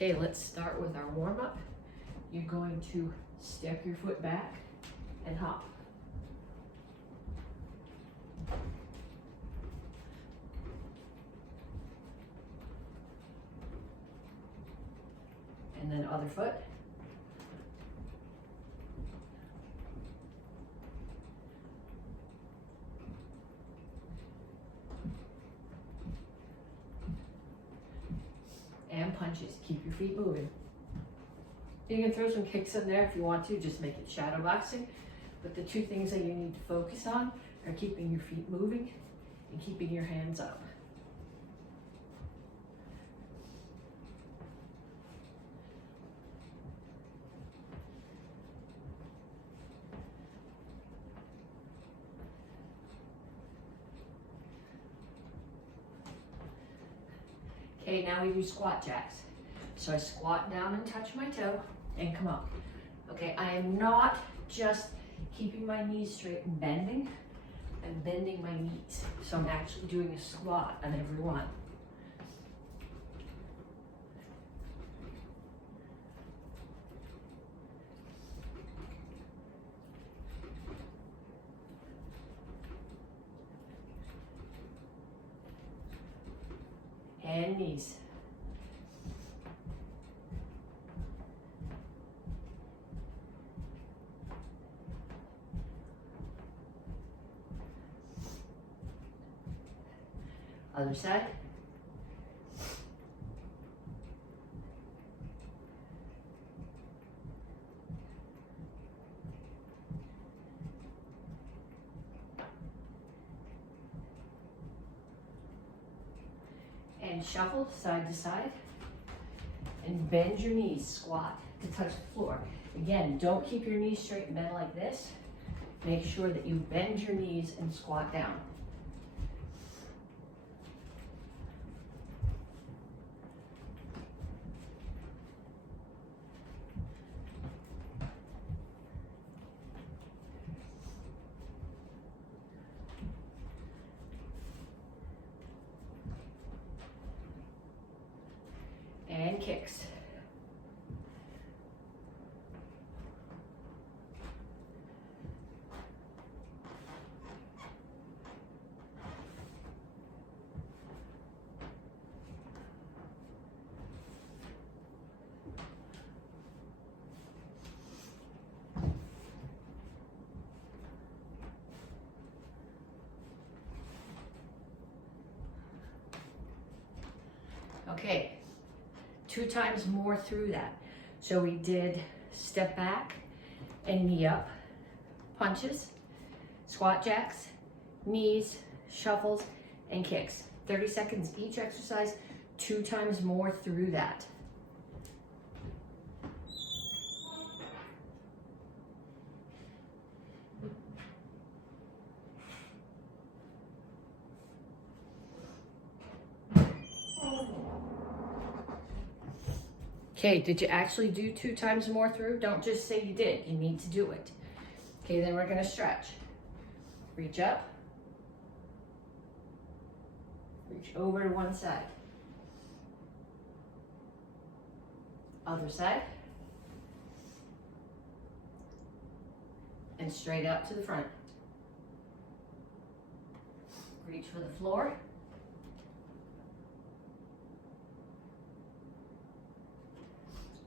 Okay, let's start with our warm-up. You're going to step your foot back and hop. And then other foot. And punches. Keep your feet moving. You can throw some kicks in there if you want to, just make it shadow boxing. But the two things that you need to focus on are keeping your feet moving and keeping your hands up. Okay, now we do squat jacks. So I squat down and touch my toe and come up. Okay, I am not just keeping my knees straight and bending. I'm bending my knees. So I'm actually doing a squat on every one. And knees. Other side. And shuffle side to side. And bend your knees, squat to touch the floor. Again, don't keep your knees straight and bend like this. Make sure that you bend your knees and squat down. And kicks. Okay. 2 times more through that. So we did step back and knee up, punches, squat jacks, knees, shuffles, and kicks. 30 seconds each exercise, 2 times more through that. Okay, did you actually do 2 times more through? Don't just say you did, you need to do it. Okay, then we're gonna stretch. Reach up. Reach over to one side. Other side. And straight out to the front. Reach for the floor.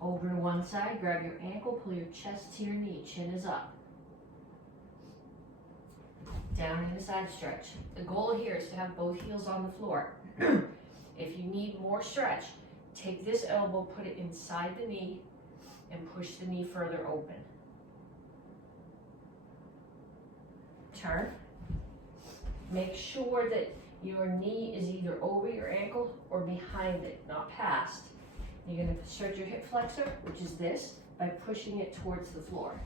Over to one side, grab your ankle, pull your chest to your knee, chin is up. Down in a side stretch. The goal here is to have both heels on the floor. If you need more stretch, take this elbow, put it inside the knee, and push the knee further open. Turn. Make sure that your knee is either over your ankle or behind it, not past. You're going to stretch your hip flexor, which is this, by pushing it towards the floor.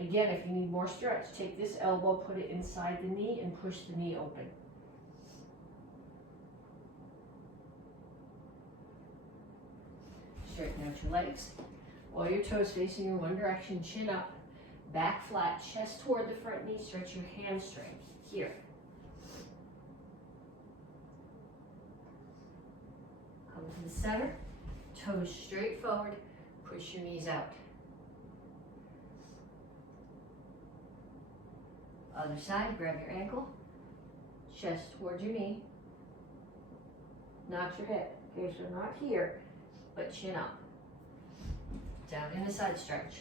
Again, if you need more stretch, take this elbow, put it inside the knee, and push the knee open. Straighten out your legs. All your toes facing in one direction, chin up, back flat, chest toward the front knee, stretch your hamstring here. Come to the center, Toes straight forward, push your knees out. Other side, grab your ankle, chest towards your knee, notch your hip. Okay, so not here, but chin up. Down in a side stretch.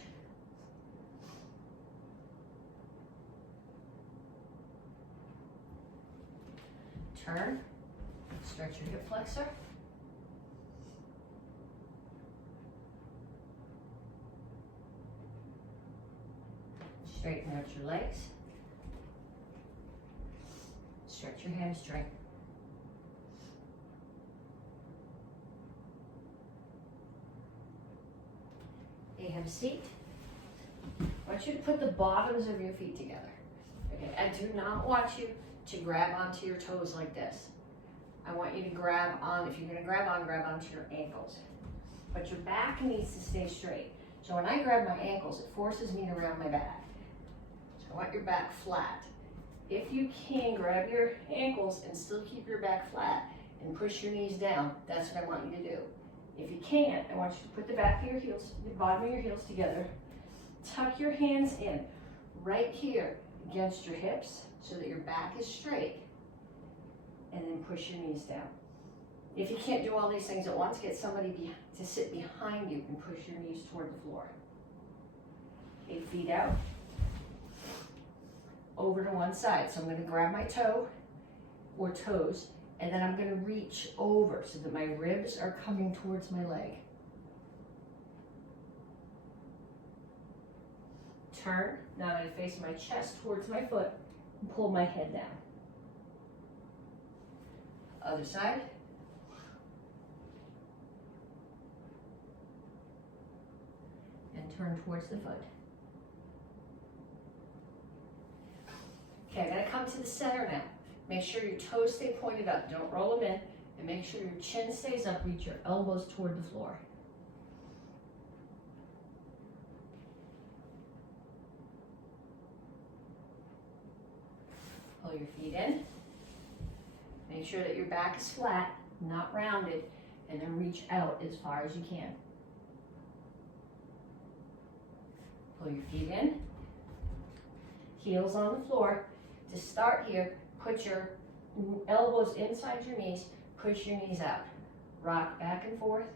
Turn, stretch your hip flexor. Straighten out your legs. Stretch your hamstring. Okay, have a seat. I want you to put the bottoms of your feet together. Okay, I do not want you to grab onto your toes like this. I want you to grab on, if you're gonna grab onto your ankles. But your back needs to stay straight. So when I grab my ankles, it forces me to round my back. So I want your back flat. If you can, grab your ankles and still keep your back flat and push your knees down. That's what I want you to do. If you can't, I want you to put the back of your heels, the bottom of your heels together. Tuck your hands in right here against your hips so that your back is straight. And then push your knees down. If you can't do all these things at once, get somebody to sit behind you and push your knees toward the floor. 8 feet out. Over to one side. So I'm going to grab my toe or toes, and then I'm going to reach over so that my ribs are coming towards my leg. Turn. Now I'm going to face my chest towards my foot and pull my head down. Other side. And turn towards the foot. Okay, I'm going to come to the center now. Make sure your toes stay pointed up. Don't roll them in. And make sure your chin stays up. Reach your elbows toward the floor. Pull your feet in. Make sure that your back is flat, not rounded, and then reach out as far as you can. Pull your feet in. Heels on the floor. To start here, put your elbows inside your knees, push your knees out. Rock back and forth.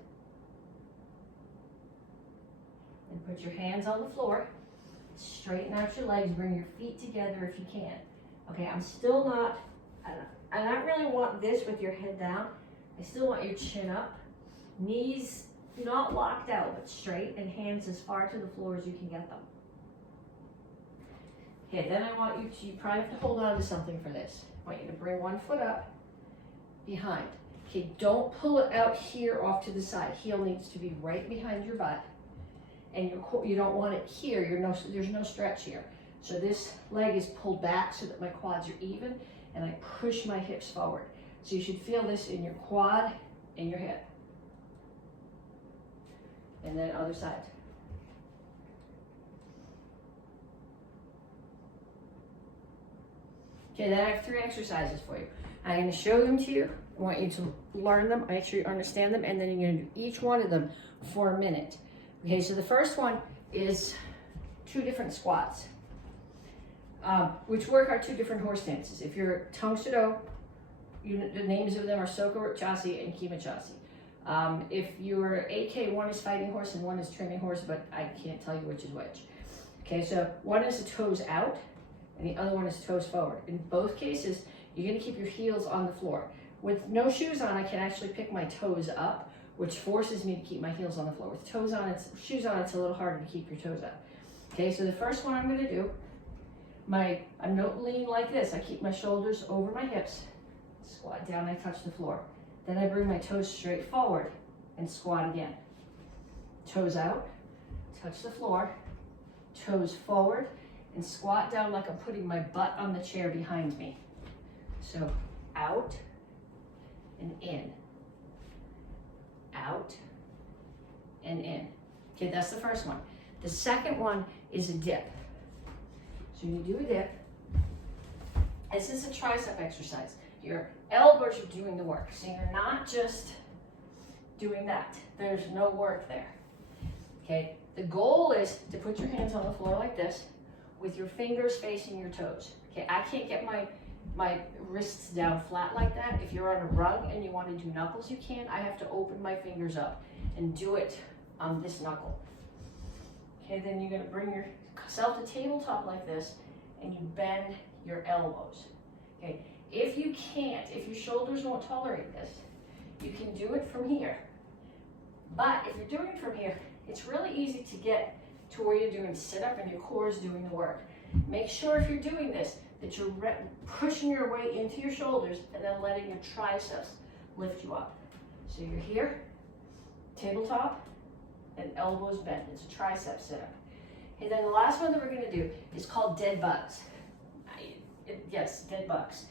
And put your hands on the floor. Straighten out your legs, bring your feet together if you can. Okay, I don't really want this with your head down. I still want your chin up. Knees not locked out, but straight, and hands as far to the floor as you can get them. Okay, then I want you probably have to hold on to something for this. I want you to bring one foot up, behind. Okay, don't pull it out here off to the side. Heel needs to be right behind your butt. And you don't want it here. There's no stretch here. So this leg is pulled back so that my quads are even, and I push my hips forward. So you should feel this in your quad and your hip. And then other side. Okay, then I have 3 exercises for you. I'm going to show them to you. I want you to learn them, make sure you understand them, and then you're going to do each one of them for a minute. Okay, so the first one is 2 different squats, which work our 2 different horse stances. If you're Tang Soo Do, the names of them are Soko Chassi and Kima Chassi. If you're AK, one is fighting horse and one is training horse, but I can't tell you which is which. Okay, so one is the toes out, and the other one is toes forward. In both cases, you're going to keep your heels on the floor. With no shoes on, I can actually pick my toes up, which forces me to keep my heels on the floor. With shoes on, it's a little harder to keep your toes up. Okay, so the first one I'm going to do, I'm not lean like this. I keep my shoulders over my hips, squat down, I touch the floor. Then I bring my toes straight forward and squat again. Toes out, touch the floor, toes forward, and squat down like I'm putting my butt on the chair behind me. So out and in, out and in. Okay, that's the first one. The second one is a dip. So you do a dip. This is a tricep exercise. Your elbows are doing the work. So you're not just doing that. There's no work there. Okay, the goal is to put your hands on the floor like this with your fingers facing your toes. Okay, I can't get my wrists down flat like that. If you're on a rug and you want to do knuckles, you can. I have to open my fingers up and do it on this knuckle. Okay, then you're going to bring yourself to tabletop like this and you bend your elbows. Okay, if you can't, if your shoulders won't tolerate this, you can do it from here. But if you're doing it from here, it's really easy to get to where you're doing sit-up and your core is doing the work. Make sure if you're doing this, that you're pushing your way into your shoulders and then letting your triceps lift you up. So you're here, tabletop, and elbows bent. It's a tricep sit-up. Okay, then the last one that we're gonna do is called dead bugs. Yes, dead bugs.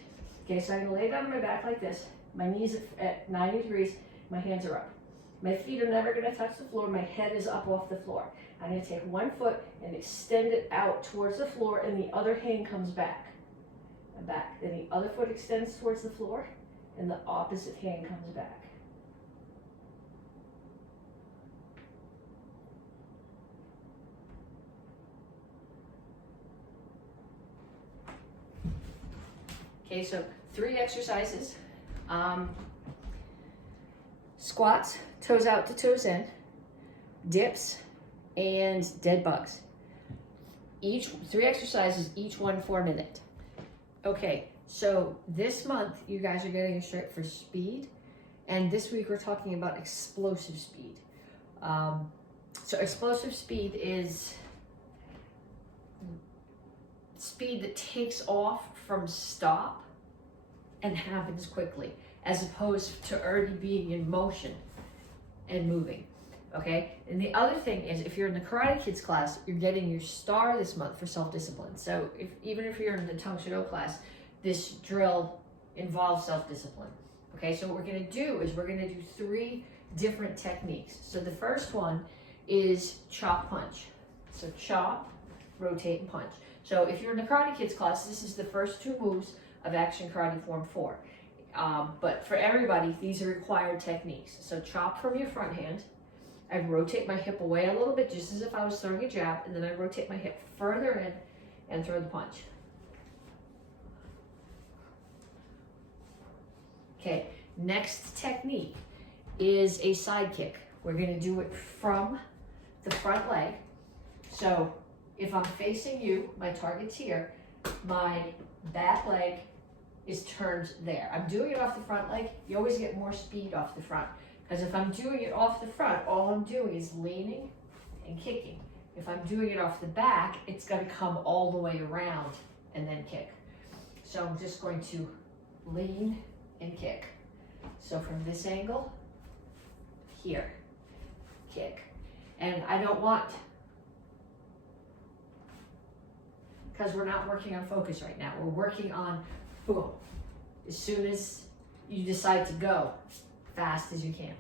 Okay, so I'm gonna lay down on my back like this. My knees at 90 degrees, my hands are up. My feet are never gonna touch the floor, my head is up off the floor. I'm gonna take one foot and extend it out towards the floor and the other hand comes back. And back. Then the other foot extends towards the floor and the opposite hand comes back. Okay, so 3 exercises. Squats, toes out to toes in, dips, and dead bugs. 3 exercises, each one 4 minutes. Okay, so this month you guys are getting a shirt for speed, and this week we're talking about explosive speed. So explosive speed is speed that takes off from stop and happens quickly, as opposed to already being in motion and moving. Okay, and the other thing is, if you're in the Karate Kids class, you're getting your star this month for self-discipline. So even if you're in the Tang Soo Do class, this drill involves self-discipline. Okay, so what we're gonna do is we're gonna do 3 different techniques. So the first one is chop punch. So chop, rotate, and punch. So if you're in the Karate Kids class, this is the first 2 moves of Action Karate Form 4. But for everybody, these are required techniques. So chop from your front hand. I rotate my hip away a little bit, just as if I was throwing a jab, and then I rotate my hip further in and throw the punch. Okay, next technique is a side kick. We're gonna do it from the front leg. So if I'm facing you, my target's here, my back leg is turned there. I'm doing it off the front leg. You always get more speed off the front. Because if I'm doing it off the front, all I'm doing is leaning and kicking. If I'm doing it off the back, it's going to come all the way around and then kick. So I'm just going to lean and kick. So from this angle, here, kick. And I don't want, because we're not working on focus right now. We're working on boom. As soon as you decide to go, fast as you can.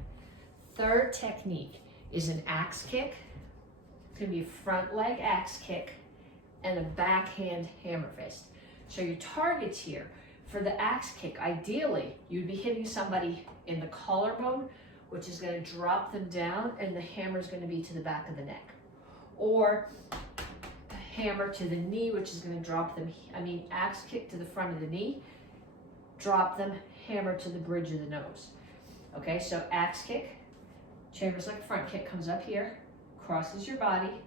Third technique is an axe kick. It's gonna be a front leg axe kick and a backhand hammer fist. So your targets here for the axe kick, ideally, you'd be hitting somebody in the collarbone, which is gonna drop them down, and the hammer is gonna be to the back of the neck. Or a hammer to the knee, which is gonna drop them, axe kick to the front of the knee, drop them, hammer to the bridge of the nose. Okay, so axe kick, chambers like a front kick, comes up here, crosses your body,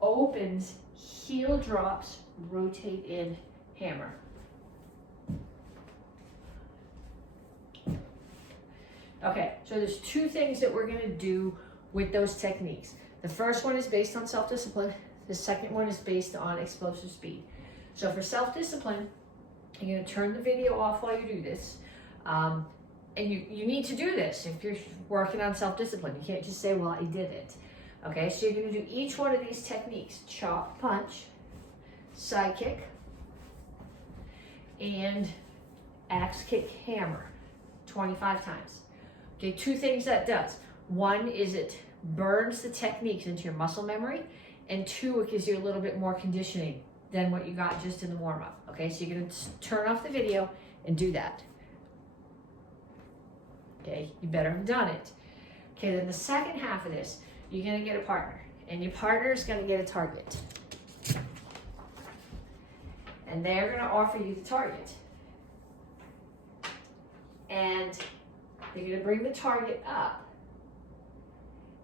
opens, heel drops, rotate in, hammer. Okay, so there's 2 things that we're gonna do with those techniques. The first one is based on self-discipline. The second one is based on explosive speed. So for self-discipline, you're gonna turn the video off while you do this. And you need to do this if you're working on self-discipline. You can't just say, well, I did it. Okay, so you're gonna do each one of these techniques: chop, punch, side kick, and axe kick, hammer, 25 times. Okay, 2 things that does. One is it burns the techniques into your muscle memory, and 2, it gives you a little bit more conditioning than what you got just in the warm-up. Okay, so you're gonna turn off the video and do that. Okay, you better have done it. Okay, then the second half of this, you're gonna get a partner, and your partner is gonna get a target. And they're gonna offer you the target. And they're gonna bring the target up.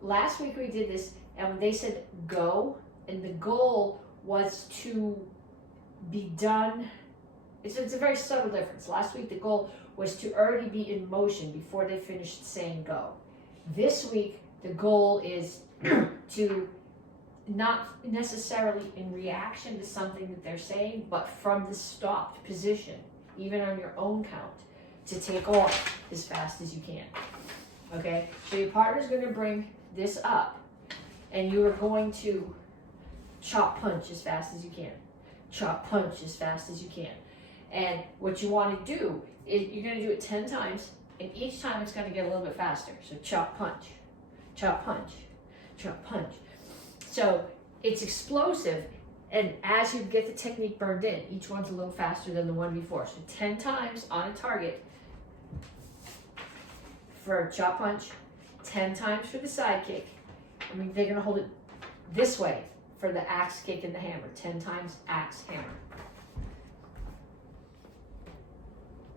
Last week we did this, and they said go, and the goal was to be done. It's a very subtle difference. Last week the goal was to already be in motion before they finished saying go. This week the goal is to not necessarily in reaction to something that they're saying, but from the stopped position, even on your own count, to take off as fast as you can. Okay, so your partner's going to bring this up, and you are going to chop punch as fast as you can. Chop punch as fast as you can. And what you want to do is you're going to do it 10 times, and each time it's going to get a little bit faster. So chop punch, chop punch, chop punch. So it's explosive, and as you get the technique burned in, each one's a little faster than the one before. So 10 times on a target for chop punch, 10 times for the side kick. I mean, they're going to hold it this way for the axe kick and the hammer. 10 times axe, hammer.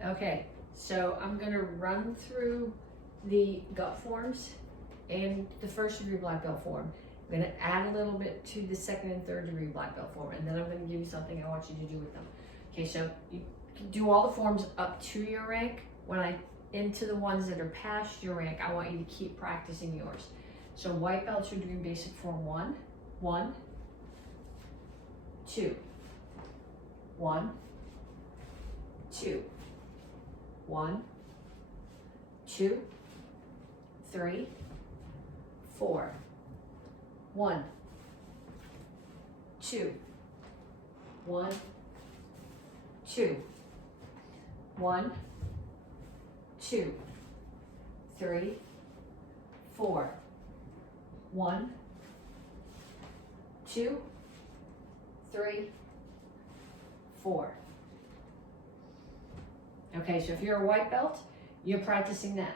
Okay, so I'm going to run through the gut forms and the first degree black belt form. I'm going to add a little bit to the second and third degree black belt form, and then I'm going to give you something I want you to do with them. Okay, so you can do all the forms up to your rank. When I into the ones that are past your rank, I want you to keep practicing yours. So white belts, you're doing basic form 1, 1, 2, 1, 2, 1, 2, 3, 4, 1, 2, 1, 2, 1, 2, 3, 4, 1, 2, 3, 4. Okay, so if you're a white belt, you're practicing that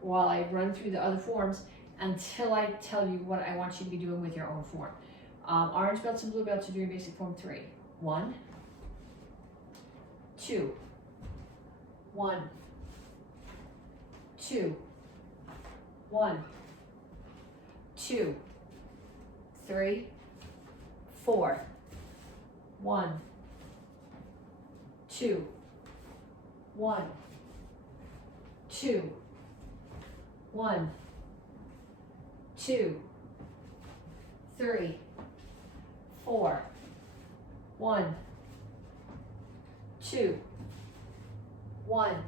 while I run through the other forms until I tell you what I want you to be doing with your own form. Orange belts and blue belts are doing basic form 3. 1, 2, 1, 2, 1, 2, 3, 4, 1, 2, 1, 2, 1, 2, 3, 4, 1, 2, 1,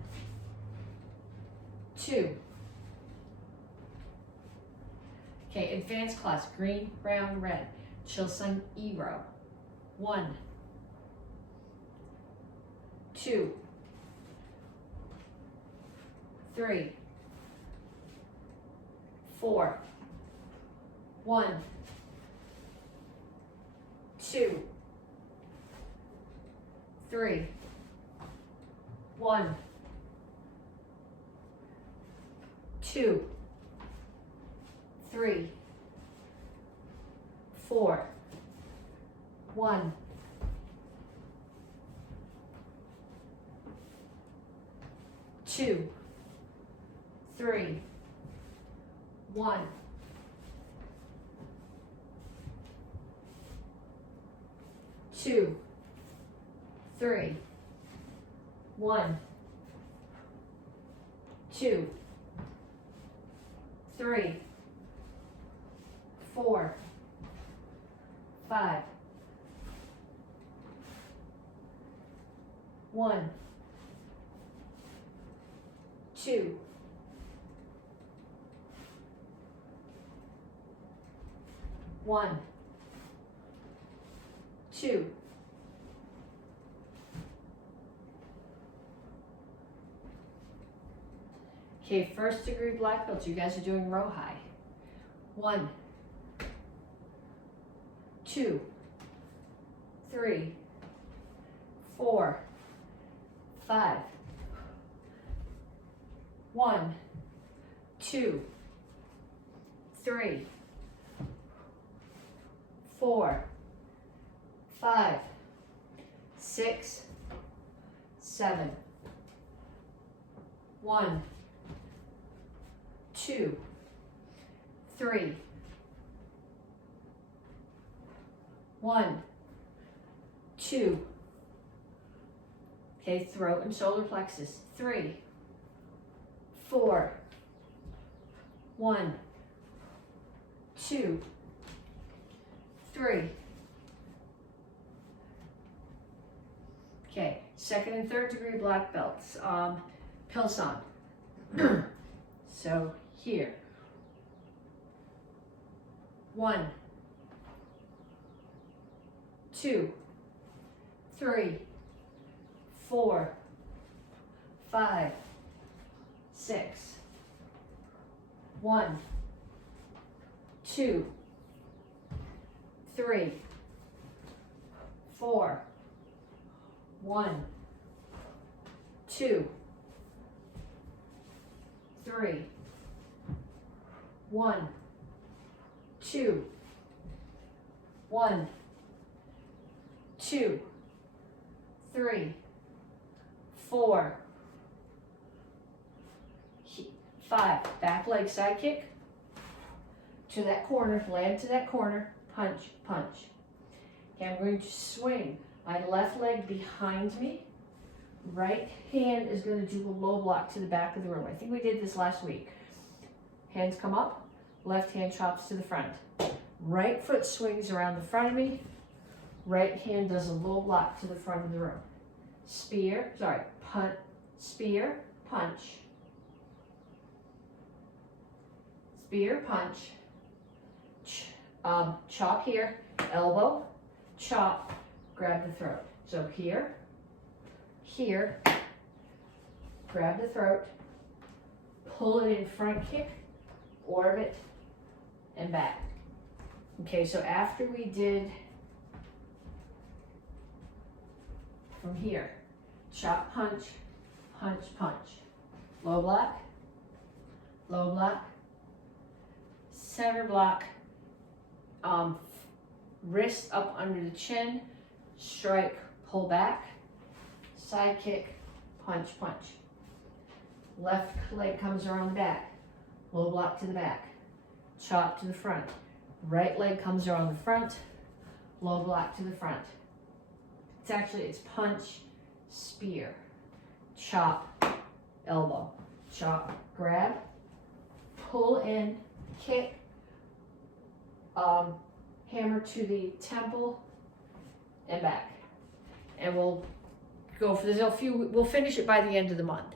2. Okay, advanced class, green, brown, red. Chilsung Ero. 1, 2, 3, 4, 1, 2, 3, 1, 2, 3, 4, 1, 2, 3, 1, 2, 3, 1, 2, 3, 4, 5, 1, 2, 1, 2, 'kay, first degree black belts, you guys are doing row high. 1, 2, 3, 4, 5, 1, 2, 3, 4, 5, 6, 7, 1, 2, 3, 1, 2. Okay, throat and solar plexus. 3, 4, 1, 2, 3. Okay, second and third degree black belts. Pilsan. So here. 1, 2, 3, 4, 5, 6, 1, 2, 3, 4, 1, 2, 3, 1, 2, 1, 2, 3, 4, 5. Back leg side kick to that corner, land to that corner, punch, punch. Okay, I'm going to swing my left leg behind me. Right hand is going to do a low block to the back of the room. I think we did this last week. Hands come up, left hand chops to the front. Right foot swings around the front of me. Right hand does a low block to the front of the room. Spear, spear, punch. Spear, punch. Chop here, elbow, chop, grab the throat. So here, here, grab the throat, pull it in front kick, orbit, and back. Okay, so after we did from here, chop, punch, punch, punch. Low block, center block, wrist up under the chin, strike, pull back, side kick, punch, punch. Left leg comes around the back, low block to the back, chop to the front. Right leg comes around the front, low block to the front. It's punch, spear, chop, elbow, chop, grab, pull in, kick, hammer to the temple and back. And we'll go for this. We'll finish it by the end of the month.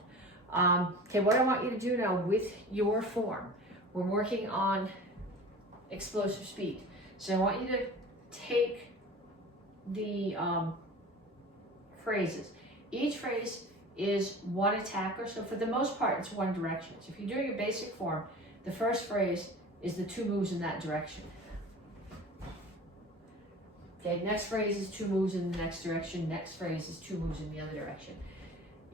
Okay, what I want you to do now with your form, we're working on explosive speed. So I want you to take the phrases. Each phrase is one attacker, so for the most part it's one direction. So if you're doing a basic form, the first phrase is the 2 moves in that direction. Okay, next phrase is 2 moves in the next direction, next phrase is 2 moves in the other direction.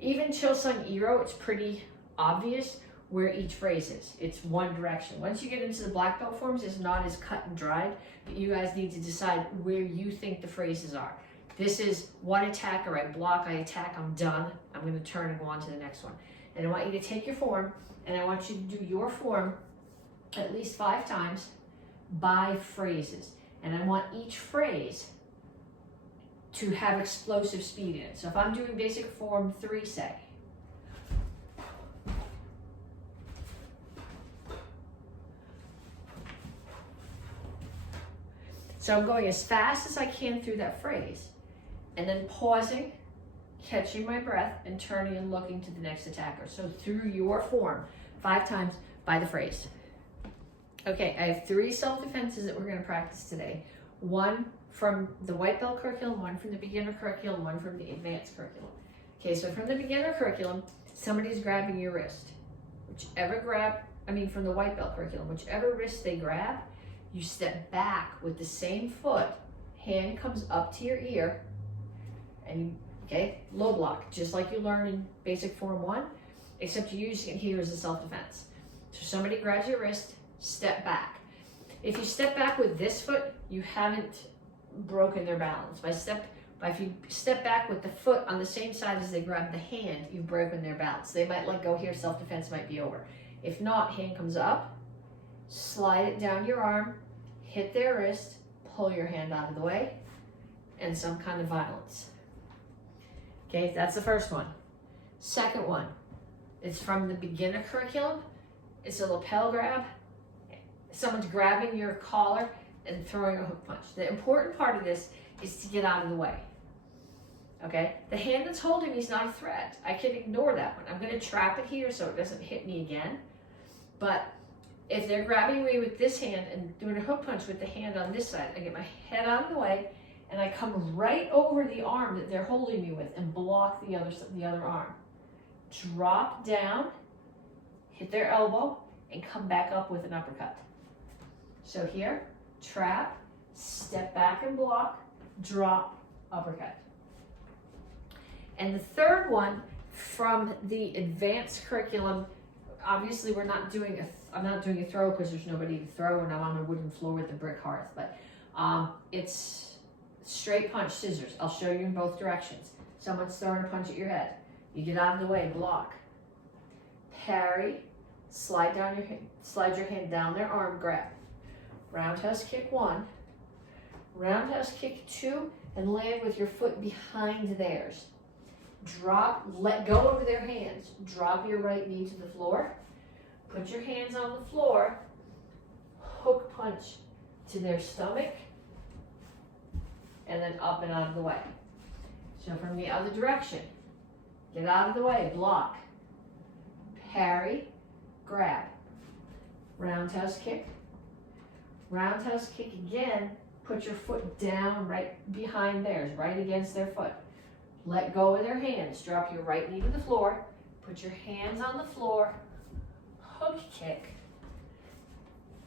Even Chilsung Iro, it's pretty obvious where each phrase is. It's one direction. Once you get into the black belt forms, it's not as cut and dried, but you guys need to decide where you think the phrases are. This is one attacker, I block, I attack, I'm done. I'm going to turn and go on to the next one. And I want you to take your form, and I want you to do your form at least 5 times by phrases. And I want each phrase to have explosive speed in it. So if I'm doing basic form 3, say, so I'm going as fast as I can through that phrase, and then pausing, catching my breath, and turning and looking to the next attacker. So through your form, 5 times by the phrase. Okay, I have 3 self-defenses that we're going to practice today. 1 from the white belt curriculum, 1 from the beginner curriculum, 1 from the advanced curriculum. Okay, so from the beginner curriculum, somebody's grabbing your wrist. From the white belt curriculum, whichever wrist they grab, you step back with the same foot, hand comes up to your ear, and low block, just like you learn in basic form 1, except you're using it here as a self-defense. So somebody grabs your wrist, step back. If you step back with this foot, you haven't broken their balance. If you step back with the foot on the same side as they grab the hand, you've broken their balance. They might let go here, self-defense might be over. If not, hand comes up, slide it down your arm, hit their wrist, pull your hand out of the way, and some kind of violence. Okay, that's the first one. Second one, it's from the beginner curriculum. It's a lapel grab. Someone's grabbing your collar and throwing a hook punch. The important part of this is to get out of the way. Okay, the hand that's holding me is not a threat. I can ignore that one. I'm going to trap it here so it doesn't hit me again. But if they're grabbing me with this hand and doing a hook punch with the hand on this side, I get my head out of the way and I come right over the arm that they're holding me with and block the other arm. Drop down, hit their elbow, and come back up with an uppercut. So here, trap, step back and block, drop, uppercut. And the third one from the advanced curriculum, obviously I'm not doing a throw because there's nobody to throw and I'm on a wooden floor with a brick hearth, but it's straight punch, scissors. I'll show you in both directions. Someone's throwing a punch at your head. You get out of the way, block. Parry, slide your hand down their arm, grab. Roundhouse kick 1, roundhouse kick 2, and land with your foot behind theirs. Drop, let go of their hands. Drop your right knee to the floor. Put your hands on the floor. Hook punch to their stomach. And then up and out of the way. So from the other direction, get out of the way, block. Parry, grab. Roundhouse kick. Roundhouse kick again. Put your foot down right behind theirs, right against their foot. Let go of their hands. Drop your right knee to the floor. Put your hands on the floor. Hook kick.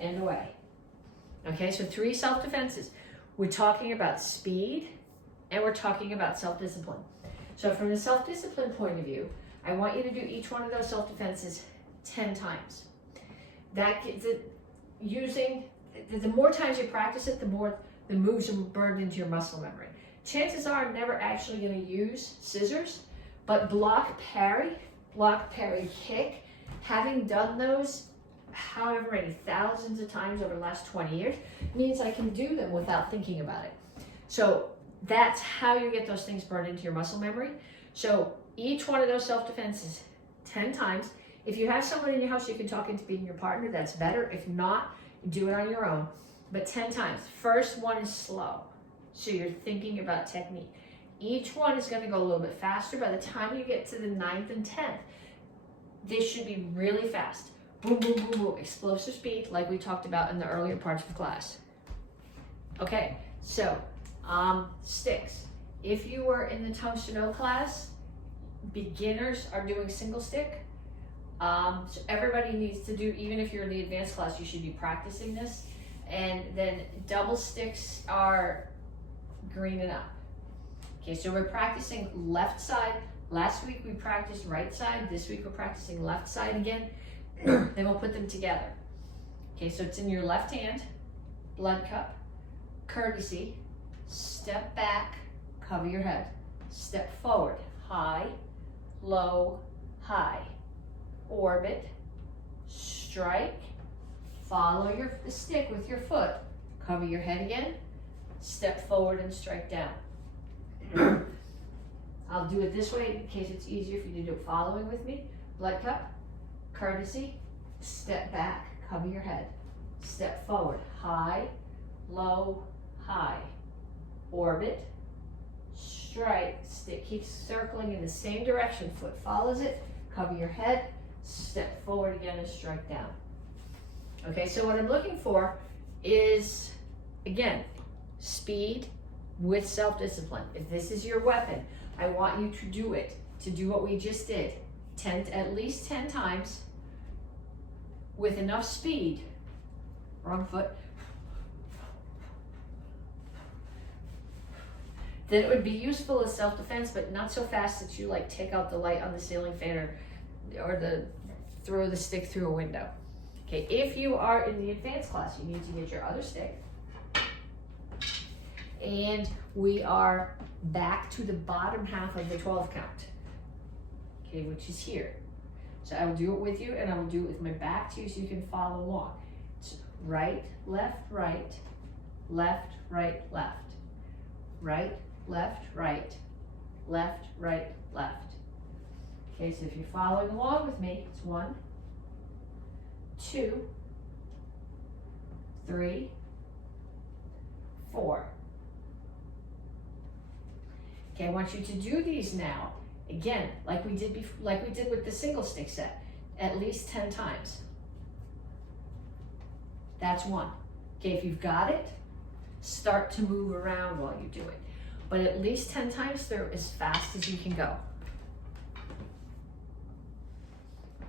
And away. Okay, so 3 self-defenses. We're talking about speed and we're talking about self-discipline. So from the self-discipline point of view, I want you to do each one of those self-defenses 10 times. That gets it the more times you practice it, the more the moves are burned into your muscle memory. Chances are I'm never actually going to use scissors, but block, parry, kick, having done those however many thousands of times over the last 20 years, means I can do them without thinking about it. So that's how you get those things burned into your muscle memory. So each one of those self-defenses 10 times. If you have someone in your house you can talk into being your partner, that's better. If not, do it on your own, but 10 times. First one is slow. So you're thinking about technique. Each one is going to go a little bit faster. By the time you get to the 9th and 10th, this should be really fast. Boom, boom, boom, boom. Explosive speed, like we talked about in the earlier parts of the class. Okay, so sticks. If you were in the Tang Soo Do class, beginners are doing single stick. So everybody needs to do, even if you're in the advanced class, you should be practicing this. And then double sticks are green and up. Okay, so we're practicing left side. Last week we practiced right side. This week we're practicing left side again. Then we'll put them together. Okay, so it's in your left hand, blood cup, courtesy, step back, cover your head, step forward, high, low, high, orbit, strike, follow the stick with your foot, cover your head again, step forward and strike down. I'll do it this way in case it's easier for you to do it following with me. Blood cup, courtesy, step back, cover your head, step forward, high, low, high, orbit, strike, stick keeps circling in the same direction, foot follows it, cover your head, step forward again and strike down. Okay, so what I'm looking for is, again, speed with self-discipline. If this is your weapon, I want you to do it, to do what we just did, at least 10 times with enough speed. Wrong foot. Then it would be useful as self-defense, but not so fast that you like take out the light on the ceiling fan or throw the stick through a window. Okay, if you are in the advanced class, you need to get your other stick. And we are back to the bottom half of the 12 count, okay, which is here. So I will do it with you, and I will do it with my back to you so you can follow along. It's right, left, right, left, right, left, right, left, right, left, right, left. Okay, so if you're following along with me, it's 1, 2, 3, 4. Okay, I want you to do these now, again, like we did with the single stick set, at least 10 times. That's 1. Okay, if you've got it, start to move around while you do it. But at least 10 times through as fast as you can go.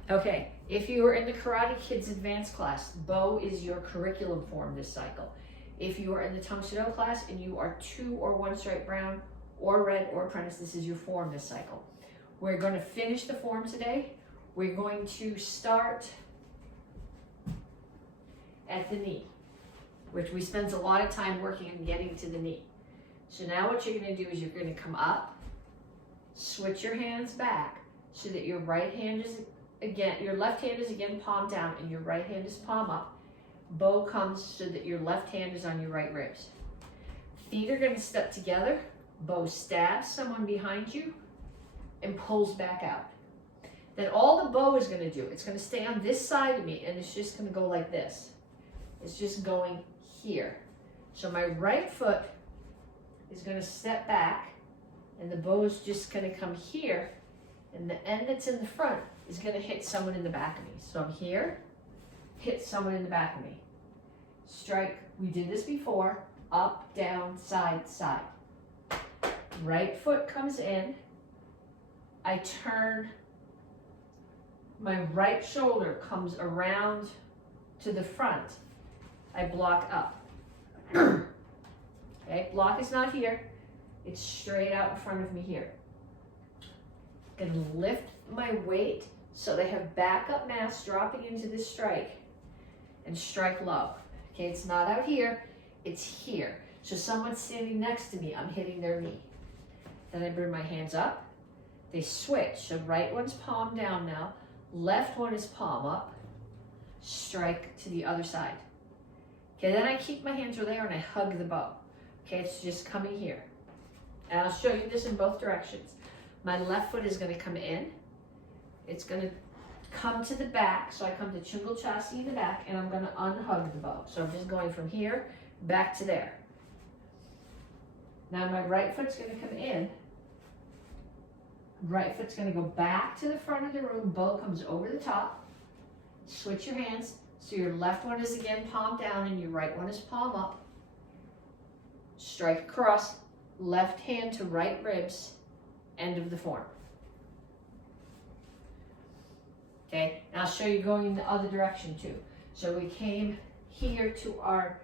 Okay, if you are in the Karate Kids Advanced class, bow is your curriculum form this cycle. If you are in the Tang Soo Do class and you are 2 or 1 stripe brown or red or apprentice, this is your form this cycle. We're going to finish the form today. We're going to start at the knee, which we spend a lot of time working on getting to the knee. So now what you're going to do is you're going to come up, switch your hands back so that your right hand is again, your left hand is again palm down and your right hand is palm up. Bow comes so that your left hand is on your right ribs. Feet are going to step together. Bow stabs someone behind you and pulls back out. Then all the bow is going to do, it's going to stay on this side of me and it's just going to go like this. It's just going here. So my right foot is going to step back and the bow is just going to come here, and the end that's in the front is going to hit someone in the back of me. So I'm here, hit someone in the back of me. Strike, we did this before, up, down, side, side. Right foot comes in, I turn, my right shoulder comes around to the front, I block up. Okay, block is not here, it's straight out in front of me here. I'm going to lift my weight so they have backup mass dropping into this strike and strike low. Okay, it's not out here, it's here. So someone's standing next to me, I'm hitting their knee. Then I bring my hands up, they switch. So right one's palm down now, left one is palm up, strike to the other side. Okay, then I keep my hands where they are and I hug the bow. Okay, it's just coming here. And I'll show you this in both directions. My left foot is going to come in. It's going to come to the back. So I come to Chungal Chassi in the back and I'm going to unhug the bow. So I'm just going from here back to there. Now my right foot's going to come in. Right foot's going to go back to the front of the room. Bow comes over the top. Switch your hands. So your left one is again palm down and your right one is palm up. Strike across. Left hand to right ribs. End of the form. Okay, and I'll show you going in the other direction too. So we came here to our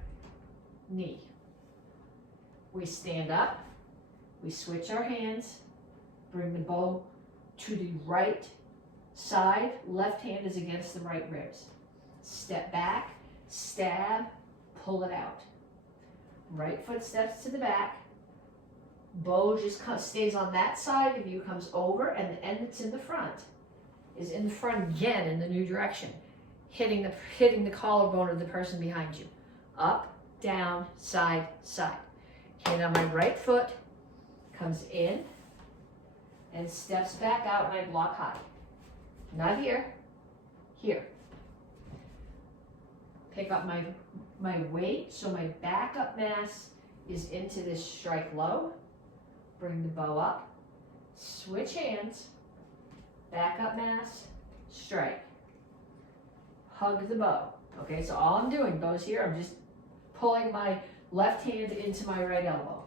knee. We stand up, we switch our hands, bring the bow to the right side, left hand is against the right ribs. Step back, stab, pull it out. Right foot steps to the back, bow just stays on that side of you, comes over, and the end that's in the front is in the front again in the new direction, hitting the collarbone of the person behind you. Up, down, side, side. Okay, now my right foot comes in and steps back out and I block high. Not here, here. Pick up my weight so my backup mass is into this strike low. Bring the bow up, switch hands, backup mass, strike. Hug the bow. Okay, so all I'm doing, bow's here, I'm just pulling my left hand into my right elbow.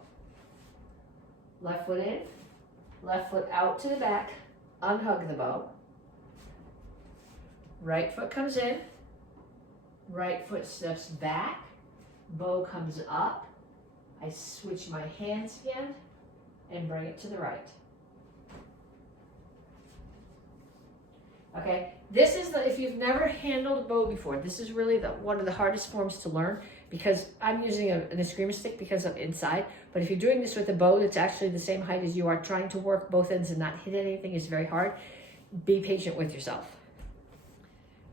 Left foot in, left foot out to the back, unhug the bow. Right foot comes in, right foot steps back, bow comes up. I switch my hands again and bring it to the right. Okay, this is if you've never handled a bow before, this is really one of the hardest forms to learn, because I'm using an eskrima stick because I'm inside. But if you're doing this with a bow that's actually the same height as you are, trying to work both ends and not hit anything is very hard. Be patient with yourself.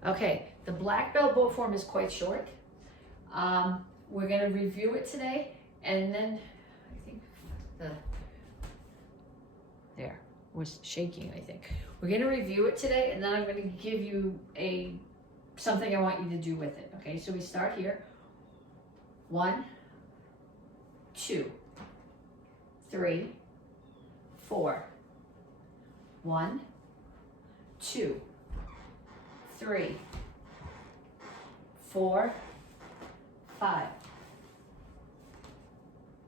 Okay, the black belt bow form is quite short. We're going to review it today, and then I think there was shaking, I think. We're going to review it today, and then I'm going to give you something I want you to do with it. Okay, so we start here. 1, 2, 3, 4. 1, 2, 3, 4, 5.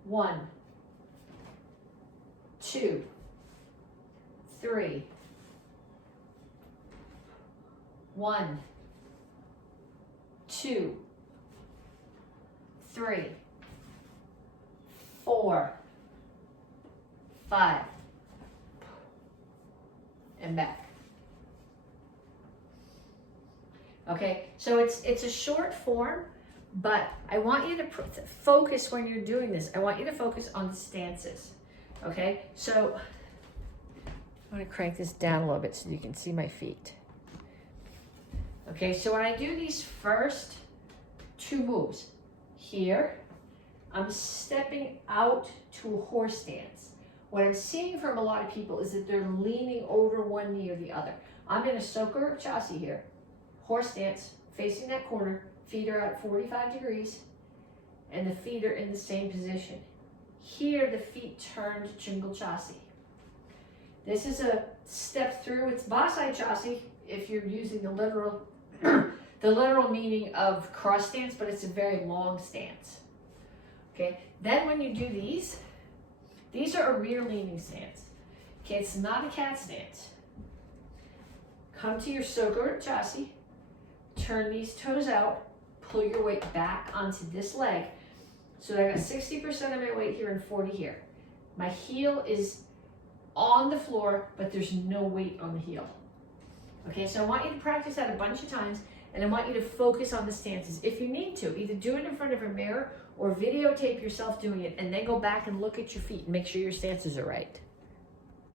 1, 2, 3. 1, 2, 3, 4, 5, and back. Okay, so it's a short form, but I want you to focus when you're doing this. I want you to focus on the stances. Okay, so I'm going to crank this down a little bit so you can see my feet. Okay, so when I do these first 2 moves, here, I'm stepping out to a horse stance. What I'm seeing from a lot of people is that they're leaning over one knee or the other. I'm in a soaker chassis here, horse stance, facing that corner, feet are at 45 degrees, and the feet are in the same position. Here, the feet turn to chingle chassis. This is a step through. It's Basai chassis if you're using the literal the literal meaning of cross stance, but it's a very long stance. Okay, then when you do these are a rear leaning stance. Okay, it's not a cat stance. Come to your soaker chassis, turn these toes out, pull your weight back onto this leg. So I got 60% of my weight here and 40 here. My heel is on the floor, but there's no weight on the heel. Okay, so I want you to practice that a bunch of times, and I want you to focus on the stances. If you need to, either do it in front of a mirror or videotape yourself doing it, and then go back and look at your feet and make sure your stances are right.